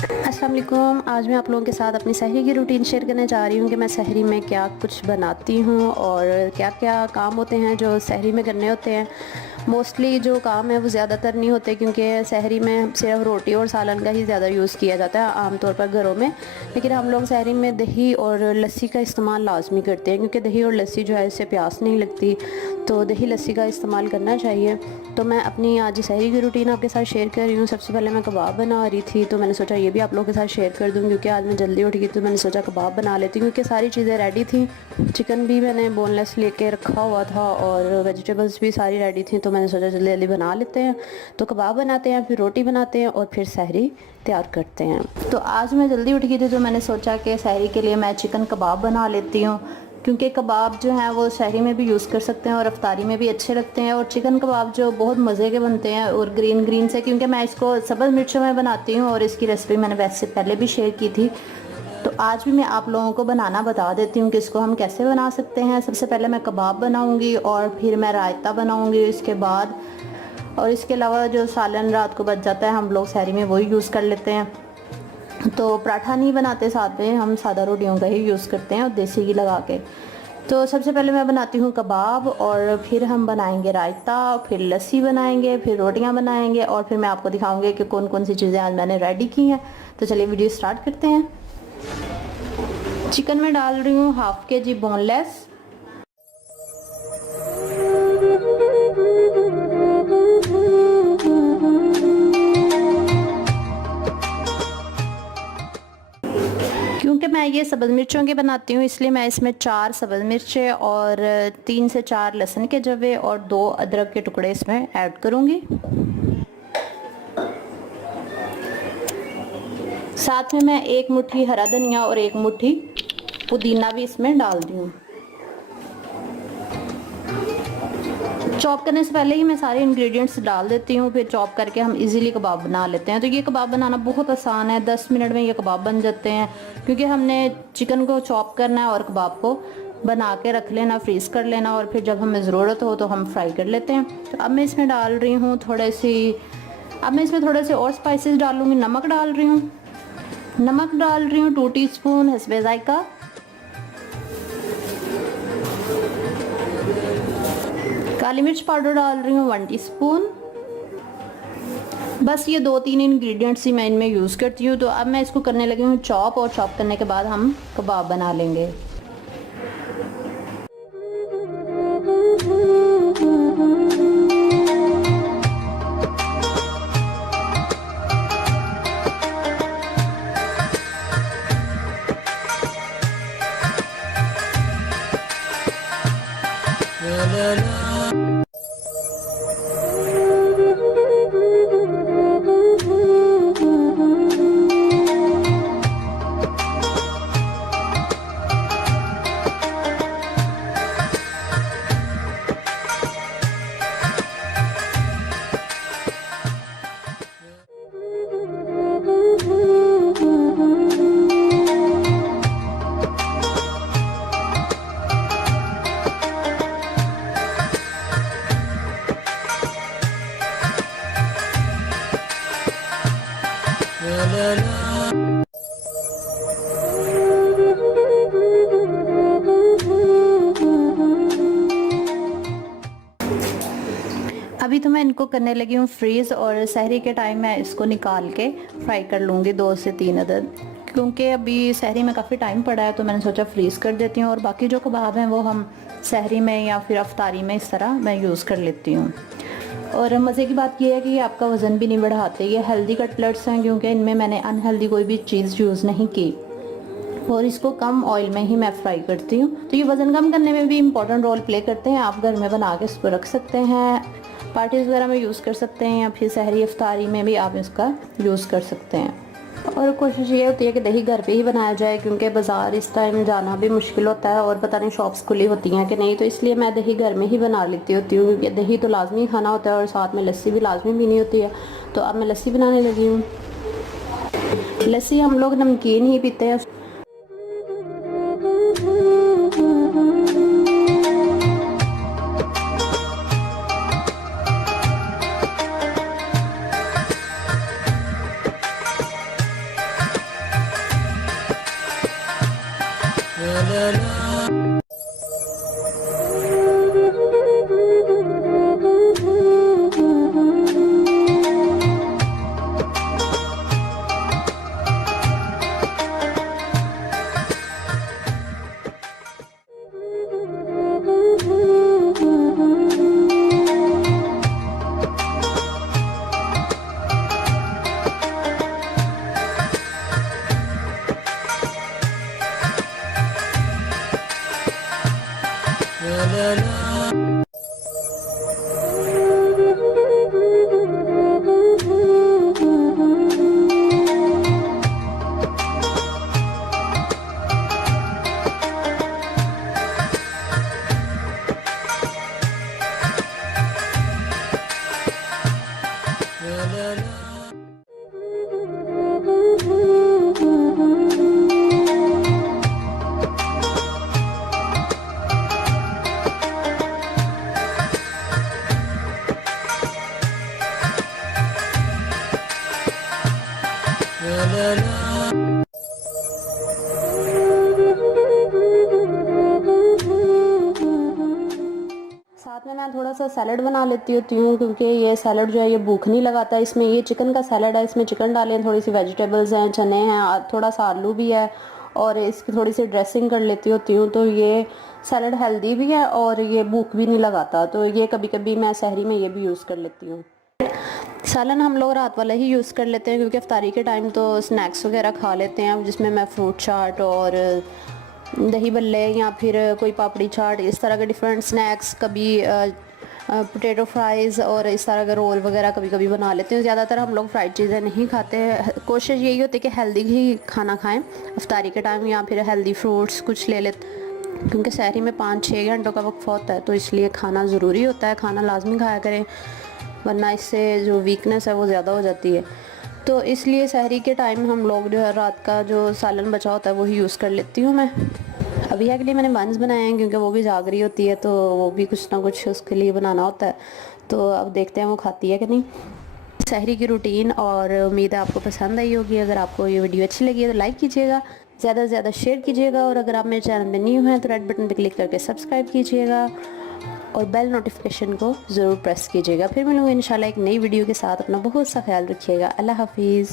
अस्सलाम वालेकुम। आज मैं आप लोगों के साथ अपनी सहरी की रूटीन शेयर करने जा रही हूँ कि मैं सहरी में क्या कुछ बनाती हूँ और क्या क्या काम होते हैं जो सहरी में करने होते हैं। मोस्टली जो काम है वो ज़्यादातर नहीं होते क्योंकि सहरी में सिर्फ रोटी और सालन का ही ज़्यादा यूज़ किया जाता है आमतौर पर घरों में। लेकिन हम लोग सहरी में दही और लस्सी का इस्तेमाल लाजमी करते हैं क्योंकि दही और लस्सी जो है इससे प्यास नहीं लगती, तो दही लस्सी का इस्तेमाल करना चाहिए। तो मैं अपनी आज सहरी की रूटीन आपके साथ शेयर कर रही हूँ। सबसे पहले मैं कबाब बना रही थी, तो मैंने सोचा ये भी आप लोगों के साथ शेयर कर दूँ क्योंकि आज मैं जल्दी उठ गई, तो मैंने सोचा कबाब बना लेती हूँ क्योंकि सारी चीज़ें रेडी थी। चिकन भी मैंने बोनलेस लेके रखा हुआ था और वेजिटेबल्स भी सारी रेडी थी, तो मैंने सोचा जल्दी जल्दी बना लेते हैं। तो कबाब बनाते हैं, फिर रोटी बनाते हैं और फिर सहरी तैयार करते हैं। तो आज मैं जल्दी उठ गई थी, तो मैंने सोचा कि सहरी के लिए मैं चिकन कबाब बना लेती हूँ क्योंकि कबाब जो हैं वो सहरी में भी यूज़ कर सकते हैं और अफ्तारी में भी अच्छे लगते हैं। और चिकन कबाब जो बहुत मज़े के बनते हैं और ग्रीन ग्रीन से, क्योंकि मैं इसको सब्ज़ मिर्चों में बनाती हूँ और इसकी रेसिपी मैंने वैसे पहले भी शेयर की थी, तो आज भी मैं आप लोगों को बनाना बता देती हूँ कि इसको हम कैसे बना सकते हैं। सबसे पहले मैं कबाब बनाऊँगी और फिर मैं रायता बनाऊँगी इसके बाद, और इसके अलावा जो सालन रात को बच जाता है हम लोग सहरी में वही यूज़ कर लेते हैं। तो पराठा नहीं बनाते, साथ में हम सादा रोटियों का ही यूज़ करते हैं और देसी घी लगा के। तो सबसे पहले मैं बनाती हूँ कबाब और फिर हम बनाएंगे रायता, फिर लस्सी बनाएंगे, फिर रोटियाँ बनाएंगे और फिर मैं आपको दिखाऊंगी कि कौन कौन सी चीज़ें आज मैंने रेडी की हैं। तो चलिए वीडियो स्टार्ट करते हैं। चिकन में डाल रही हूँ हाफ के जी बोनलेस। क्योंकि मैं ये सब्ज़ मिर्चों के बनाती हूँ इसलिए मैं इसमें 4 सब्ज़ मिर्चें और 3 से 4 लहसुन के जवे और 2 अदरक के टुकड़े इसमें ऐड करूँगी। साथ में मैं 1 मुट्ठी हरा धनिया और 1 मुट्ठी पुदीना भी इसमें डाल दी हूँ। चॉप करने से पहले ही मैं सारे इंग्रेडिएंट्स डाल देती हूँ, फिर चॉप करके हम इजीली कबाब बना लेते हैं। तो ये कबाब बनाना बहुत आसान है, 10 मिनट में ये कबाब बन जाते हैं क्योंकि हमने चिकन को चॉप करना है और कबाब को बना के रख लेना, फ्रीज कर लेना और फिर जब हमें ज़रूरत हो तो हम फ्राई कर लेते हैं। तो अब मैं इसमें डाल रही हूँ थोड़े से और स्पाइसेस डालूँगी। नमक डाल रही हूँ 2 टीस्पून हस्बे जायका, काली मिर्च पाउडर डाल रही हूँ 1 टीस्पून। बस ये 2-3 इंग्रेडिएंट्स ही मैं इनमें यूज़ करती हूँ। तो अब मैं इसको करने लगी हूँ चॉप, और चॉप करने के बाद हम कबाब बना लेंगे। अभी तो मैं इनको करने लगी हूँ फ्रीज़, और सहरी के टाइम मैं इसको निकाल के फ्राई कर लूँगी 2 से 3 अदद, क्योंकि अभी सहरी में काफ़ी टाइम पड़ा है तो मैंने सोचा फ्रीज़ कर देती हूँ। और बाकी जो कबाब हैं वो हम सहरी में या फिर अफ्तारी में इस तरह मैं यूज़ कर लेती हूँ। और मज़े की बात यह है कि ये आपका वज़न भी नहीं बढ़ाते, ये हेल्दी कटलेट्स हैं क्योंकि इनमें मैंने अनहेल्दी कोई भी चीज़ यूज़ नहीं की और इसको कम ऑयल में ही मैं फ्राई करती हूँ। तो ये वज़न कम करने में भी इम्पोर्टेंट रोल प्ले करते हैं। आप घर में बना के इसको रख सकते हैं, पार्टीज़ वगैरह में यूज़ कर सकते हैं, या फिर सहरी अफ्तारी में भी आप इसका यूज़ कर सकते हैं। और कोशिश ये होती है कि दही घर पे ही बनाया जाए क्योंकि बाज़ार इस टाइम जाना भी मुश्किल होता है और पता नहीं शॉप्स खुली होती हैं कि नहीं, तो इसलिए मैं दही घर में ही बना लेती होती हूँ क्योंकि दही तो लाजमी खाना होता है और साथ में लस्सी भी लाजमी पीनी होती है। तो अब मैं लस्सी बनाने लगी हूँ। लस्सी हम लोग नमकीन ही पीते हैं। साथ में मैं थोड़ा सा सैलड बना लेती होती हूँ, क्योंकि ये सैलड जो है ये भूख नहीं लगाता। इसमें ये चिकन का सैलड है, इसमें चिकन डाले हैं, थोड़ी सी वेजिटेबल्स हैं, चने हैं, थोड़ा सा आलू भी है और इसकी थोड़ी सी ड्रेसिंग कर लेती होती हूँ। तो ये सैलड हेल्दी भी है और ये भूख भी नहीं लगाता। तो ये कभी कभी मैं सहरी में ये भी यूज़ कर लेती हूँ। सालन हम लोग रात वाला ही यूज़ कर लेते हैं, क्योंकि इफ्तारी के टाइम तो स्नैक्स वगैरह खा लेते हैं, जिसमें मैं फ्रूट चाट और दही बल्ले या फिर कोई पापड़ी चाट, इस तरह के डिफरेंट स्नैक्स, कभी पोटैटो फ्राइज़ और इस तरह के रोल वगैरह कभी कभी बना लेते हैं। ज़्यादातर हम लोग फ्राइड चीज़ें नहीं खाते। कोशिश यही होती है कि हेल्दी ही खाना खाएं इफ्तारी के टाइम, या फिर हेल्दी फ्रूट्स कुछ ले लेते, क्योंकि सहरी में 5-6 घंटों का वक्फा होता है, तो इसलिए खाना ज़रूरी होता है। खाना लाजमी खाया करें, वरना इससे जो वीकनेस है वो ज़्यादा हो जाती है। तो इसलिए सहरी के टाइम हम लोग जो है रात का जो सालन बचा होता है वही यूज़ कर लेती हूँ मैं। अभी के लिए मैंने बंस बनाए हैं, क्योंकि वो भी जाग रही होती है, तो वो भी कुछ ना कुछ उसके लिए बनाना होता है। तो अब देखते हैं वो खाती है कि नहीं। सहरी की रूटीन, और उम्मीद है आपको पसंद आई होगी। अगर आपको ये वीडियो अच्छी लगी है तो लाइक कीजिएगा, ज़्यादा से ज़्यादा शेयर कीजिएगा, और अगर आप मेरे चैनल में न्यू हैं तो रेड बटन पर क्लिक करके सब्सक्राइब कीजिएगा और बेल नोटिफिकेशन को ज़रूर प्रेस कीजिएगा। फिर मिलूँगी इंशाल्लाह एक नई वीडियो के साथ। अपना बहुत सा ख्याल रखिएगा। अल्लाह हाफिज़।